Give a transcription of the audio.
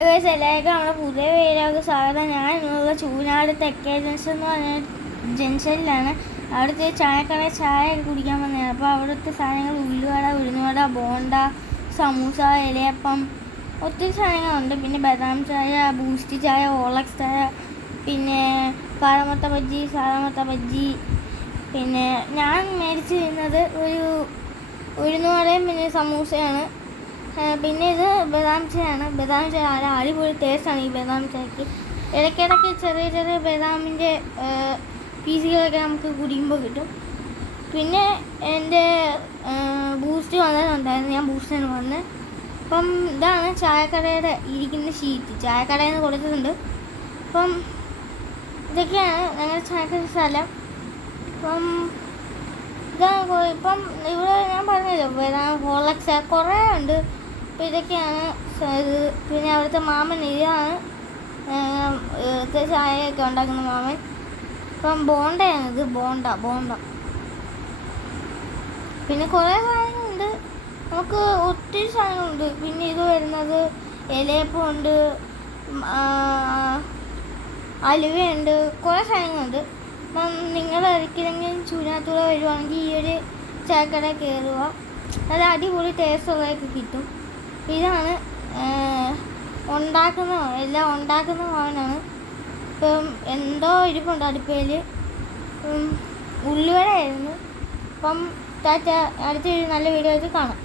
എല്ലാവർക്കും നമ്മുടെ പുതിയ വീഡിയോക്ക് സ്വാഗതം. ഞാൻ ഇന്നുള്ള ചൂനാട് തെക്കേ ജംഗ്ഷൻ എന്ന് പറഞ്ഞ ജംഗ്ഷനിലാണ്. അവിടുത്തെ ചായക്കട ചായ കുടിക്കാൻ വന്നതാണ്. അപ്പോൾ അവിടുത്തെ സാധനങ്ങൾ ഉള്ളിവട, ഉഴുന്നുവട, ബോണ്ട, സമൂസ, ഇലയപ്പം, ഒത്തിരി സാധനങ്ങളുണ്ട്. പിന്നെ ബദാം ചായ, ബൂസ്റ്റ് ചായ, ഓളക്സ് ചായ, പിന്നെ കാടമുട്ട ബജ്ജി, സാധാമുട്ട ബജ്ജി. പിന്നെ ഞാൻ മേടിച്ച് തിന്നത് ഒരു ഉഴുന്നുവടയും പിന്നെ സമൂസയാണ്. പിന്നെ ഇത് ബദാം ചായയാണ്. ബദാം ചായ അടിപൊളി ടേസ്റ്റാണ് ഈ ബദാം ചായക്ക്. ഇടയ്ക്കിടയ്ക്ക് ചെറിയ ചെറിയ ബദാമിൻ്റെ പീസുകളൊക്കെ നമുക്ക് കുടിക്കുമ്പോൾ കിട്ടും. പിന്നെ എൻ്റെ ബൂസ്റ്റ് വന്നിട്ടുണ്ടായിരുന്നു, ഞാൻ ബൂസ്റ്റാണ് വന്നത്. അപ്പം ഇതാണ് ചായക്കടയുടെ ഇരിക്കുന്ന ഷീറ്റ്, ചായക്കടയിൽ നിന്ന് കൊടുത്തിട്ടുണ്ട്. അപ്പം ഇതൊക്കെയാണ് ഞങ്ങളുടെ ചായക്കട സ്ഥലം. ഇപ്പം ഇപ്പം ഇവിടെ ഞാൻ പറഞ്ഞല്ലോ ബദാം, ഹോർലിക്സ് കുറേ ഉണ്ട്. അപ്പോൾ ഇതൊക്കെയാണ് ഇത്. പിന്നെ അവിടുത്തെ മാമൻ ഇതാണ് ഇവിടുത്തെ ചായയൊക്കെ ഉണ്ടാക്കുന്ന മാമൻ. ഇപ്പം ബോണ്ടയാണിത്, ബോണ്ട. പിന്നെ കുറേ സാധനങ്ങളുണ്ട്, നമുക്ക് ഒത്തിരി സാധനങ്ങളുണ്ട്. പിന്നെ ഇത് വരുന്നത് ഇലയപ്പമുണ്ട്, അലുവയുണ്ട്, കുറേ സാധനങ്ങളുണ്ട്. അപ്പം നിങ്ങൾ ഒരിക്കലെങ്കിലും ചൂനാത്തൂടെ വരുവാണെങ്കിൽ ഈ ഒരു ചായക്കട കയറുക, നല്ല അടിപൊളി ടേസ്റ്റുള്ളതൊക്കെ കിട്ടും. ഇതാണ് എല്ലാം ഉണ്ടാക്കുന്ന മാവനാണ്. ഇപ്പം എന്തോ ഇരിപ്പുണ്ട് അടുപ്പയിൽ, ഉള്ളിവടയായിരുന്നു. അപ്പം ടാറ്റ, അടുത്തൊരു നല്ല വീഡിയോ ആയിട്ട് കാണാം.